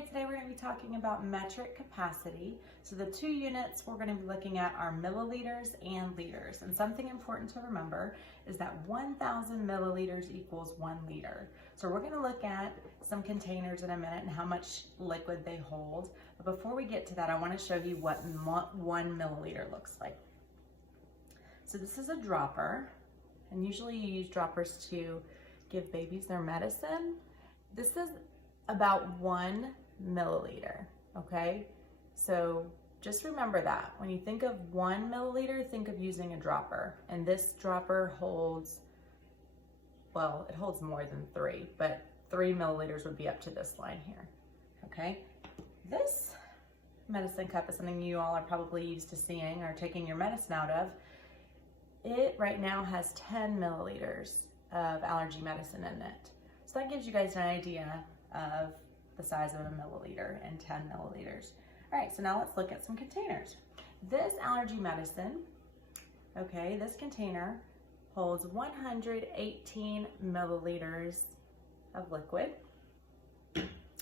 Hi, today we're going to be talking about metric capacity. So the two units we're going to be looking at are milliliters and liters. And something important to remember is that 1,000 milliliters equals 1 liter. So we're going to look at some containers in a minute and how much liquid they hold. But before we get to that, I want to show you what 1 milliliter looks like. So this is a dropper, and usually you use droppers to give babies their medicine. This is about 1 milliliter, okay? So just remember that. When you think of 1 milliliter, think of using a dropper. And this dropper holds, well, it holds more than 3, but 3 milliliters would be up to this line here, okay? This medicine cup is something you all are probably used to seeing or taking your medicine out of. It right now has 10 milliliters of allergy medicine in it. So that gives you guys an idea of the size of a milliliter and 10 milliliters. All right, so now let's look at some containers. This allergy medicine, okay, this container holds 118 milliliters of liquid.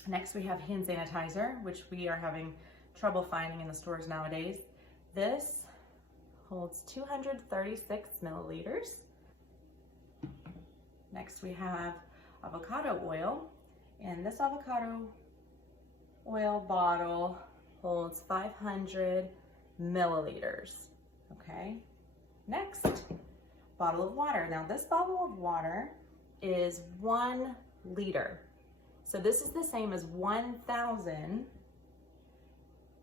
Next we have hand sanitizer, which we are having trouble finding in the stores nowadays. This holds 236 milliliters. Next we have avocado oil, and this avocado oil bottle holds 500 milliliters, okay? Next, bottle of water. Now this bottle of water is 1 liter. So this is the same as 1,000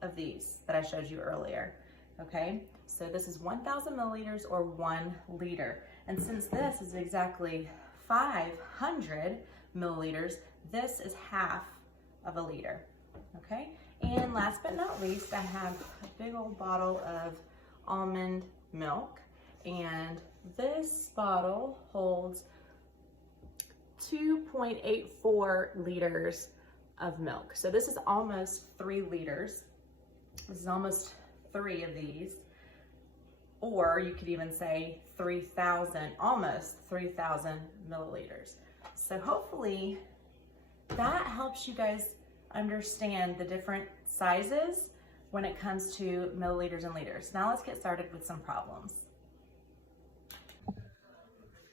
of these that I showed you earlier, okay? So this is 1,000 milliliters or 1 liter. And since this is exactly 500 milliliters, this is half of a liter, okay? And last but not least, I have a big old bottle of almond milk, and this bottle holds 2.84 liters of milk. So this is almost 3 liters. This is almost 3 of these. Or you could even say 3,000, almost 3,000 milliliters. So hopefully that helps you guys understand the different sizes when it comes to milliliters and liters. Now let's get started with some problems.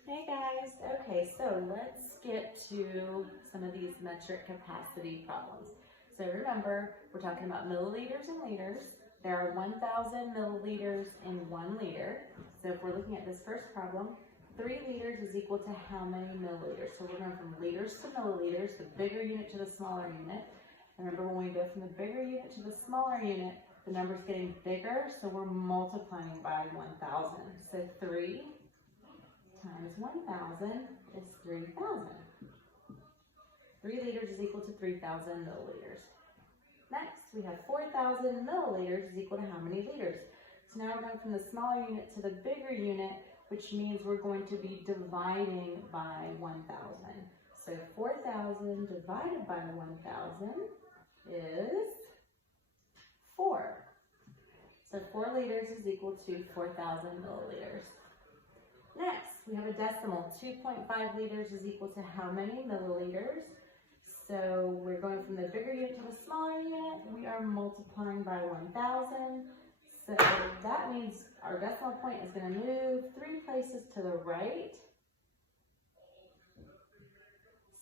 Hey guys, okay, so let's get to some of these metric capacity problems. So remember, we're talking about milliliters and liters. There are 1,000 milliliters in 1 liter. So if we're looking at this first problem, 3 liters is equal to how many milliliters? So we're going from liters to milliliters, the bigger unit to the smaller unit. Remember, when we go from the bigger unit to the smaller unit, the number's getting bigger, so we're multiplying by 1,000. So 3 times 1,000 is 3,000. 3 liters is equal to 3,000 milliliters. Next, we have 4,000 milliliters is equal to how many liters? So now we're going from the smaller unit to the bigger unit, which means we're going to be dividing by 1,000. So 4,000 divided by 1,000 is 4. So 4 liters is equal to 4,000 milliliters. Next, we have a decimal. 2.5 liters is equal to how many milliliters? So we're going from the bigger unit to the smaller unit. We are multiplying by 1,000. So that means our decimal point is going to move 3 places to the right.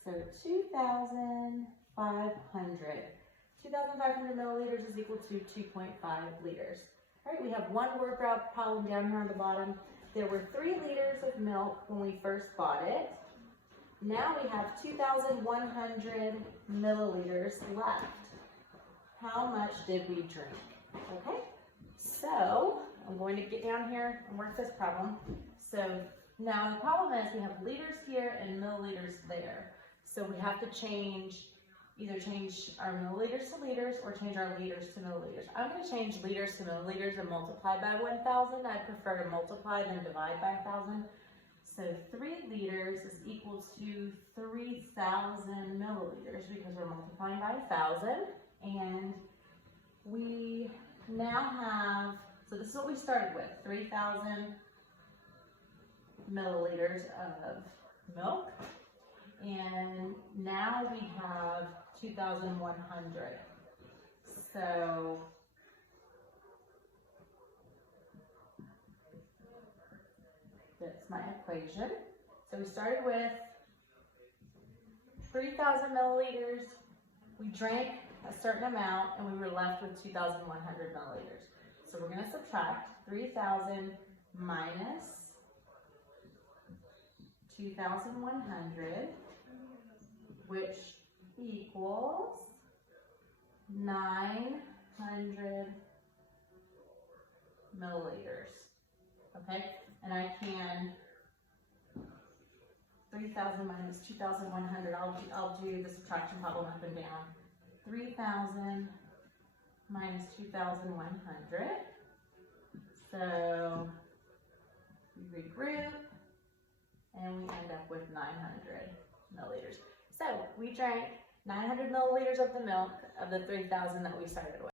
So 2,500. 2,500 milliliters is equal to 2.5 liters. All right, we have one word problem down here on the bottom. There were 3 liters of milk when we first bought it. Now we have 2,100 milliliters left. How much did we drink? Okay, so I'm going to get down here and work this problem. So now the problem is we have liters here and milliliters there. So we have to either change our milliliters to liters or change our liters to milliliters. I'm going to change liters to milliliters and multiply by 1,000. I prefer to multiply than divide by 1,000. So 3 liters is equal to 3,000 milliliters because we're multiplying by 1,000. And we now have, so this is what we started with, 3,000 milliliters of milk. And now we have 2,100. So that's my equation. So we started with 3,000 milliliters. We drank a certain amount and we were left with 2,100 milliliters. So we're going to subtract 3,000 minus 2,100, which equals 900 milliliters. Okay, and I can 3,000 minus 2,100. I'll do the subtraction problem up and down. 3,000 minus 2,100. So we regroup and we end up with 900 milliliters. So we drank 900 milliliters of the milk of the 3,000 that we started with.